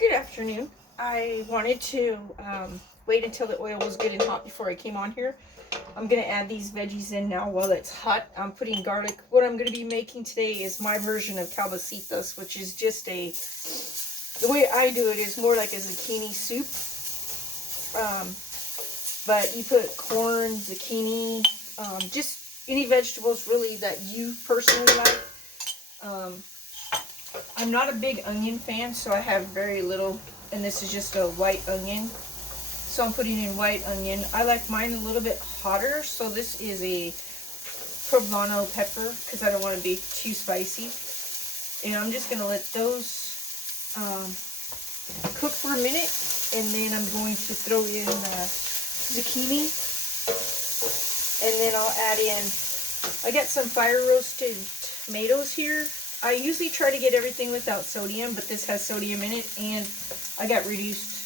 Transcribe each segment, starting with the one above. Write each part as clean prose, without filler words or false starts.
Good afternoon. I wanted to wait until the oil was good and hot before I came on here. I'm going to add these veggies in now while it's hot. I'm putting garlic. What I'm going to be making today is my version of calabasitas, which is just the way I do it is more like a zucchini soup. But you put corn, zucchini, just any vegetables really that you personally like. I'm not a big onion fan, so I have very little, and this is just a white onion. So I'm putting in white onion. I like mine a little bit hotter, so this is a poblano pepper because I don't want to be too spicy. And I'm just going to let those cook for a minute, and then I'm going to throw in zucchini, and then I'll add in, I got some fire roasted tomatoes here. I usually try to get everything without sodium, but this has sodium in it, and I got reduced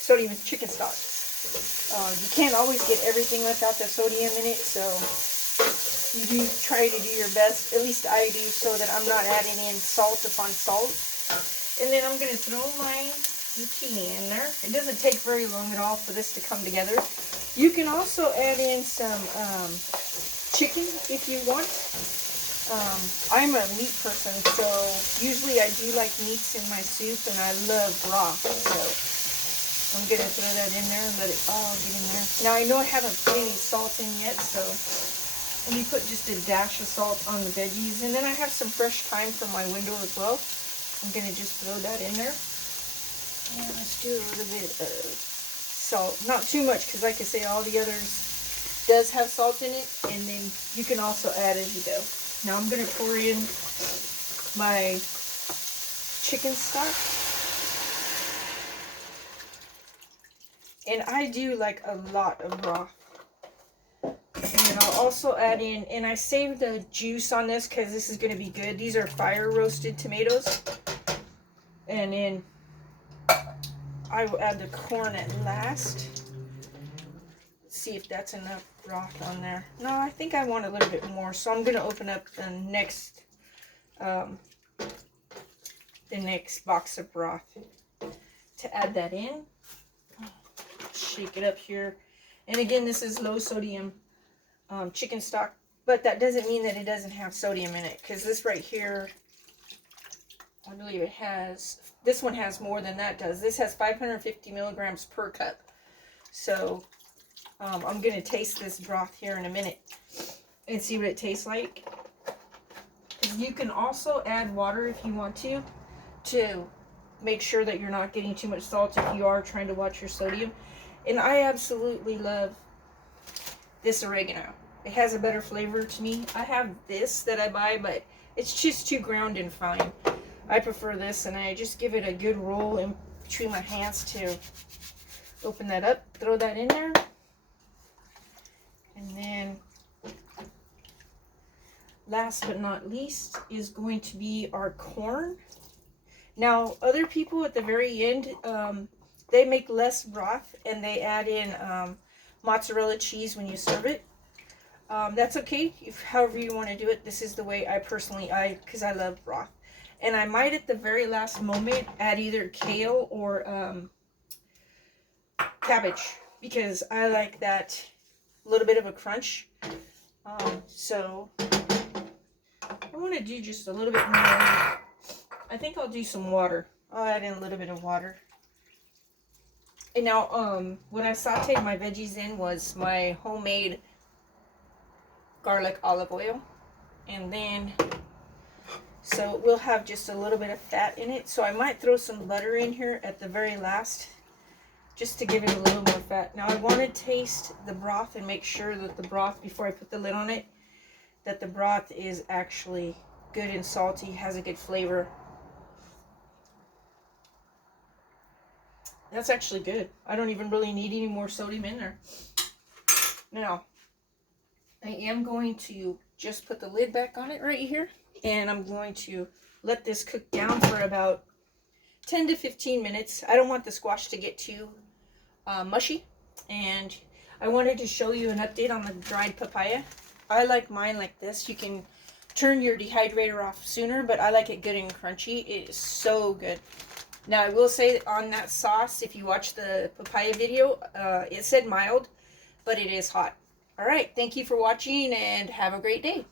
sodium chicken stock. You can't always get everything without the sodium in it, so you do try to do your best, at least I do, so that I'm not adding in salt upon salt. And then I'm going to throw my zucchini in there. It doesn't take very long at all for this to come together. You can also add in some chicken if you want. I'm a meat person, so usually I do like meats in my soup, and I love broth, so I'm going to throw that in there and let it all get in there. Now, I know I haven't put any salt in yet, so let me put just a dash of salt on the veggies, and then I have some fresh thyme from my window as well. I'm going to just throw that in there. And let's do a little bit of salt. Not too much, because like I say, all the others does have salt in it, and then you can also add as you go. Now I'm going to pour in my chicken stock. And I do like a lot of broth. And I'll also add in, and I saved the juice on this because this is going to be good. These are fire roasted tomatoes. And then I will add the corn at last. See if that's enough broth on there. No, I think I want a little bit more, so I'm going to open up the next box of broth to add that in. Shake it up here, and again, this is low sodium chicken stock, but that doesn't mean that it doesn't have sodium in it, because this right here, I believe it has, this one has more than that does. This has 550 milligrams per cup. So I'm going to taste this broth here in a minute and see what it tastes like. You can also add water if you want to make sure that you're not getting too much salt if you are trying to watch your sodium. And I absolutely love this oregano. It has a better flavor to me. I have this that I buy, but it's just too ground and fine. I prefer this, and I just give it a good roll in between my hands to open that up, throw that in there. And then, last but not least, is going to be our corn. Now, other people at the very end, they make less broth, and they add in mozzarella cheese when you serve it. That's okay, however you want to do it. This is the way I personally, because I love broth. And I might, at the very last moment, add either kale or cabbage, because I like that little bit of a crunch. So I want to do just a little bit more. I think I'll do some water. I'll add in a little bit of water. And now what I sauteed my veggies in was my homemade garlic olive oil. And then, so we'll have just a little bit of fat in it. So I might throw some butter in here at the very last, just to give it a little more fat. Now I want to taste the broth and make sure that the broth, before I put the lid on it, that the broth is actually good and salty, has a good flavor. That's actually good. I don't even really need any more sodium in there. Now, I am going to just put the lid back on it right here, and I'm going to let this cook down for about 10 to 15 minutes. I don't want the squash to get too mushy, and I wanted to show you an update on the dried papaya. I like mine like this. You can turn your dehydrator off sooner, but I like it good and crunchy. It is so good. Now, I will say on that sauce, if you watch the papaya video, it said mild, but it is hot. All right, thank you for watching, and have a great day.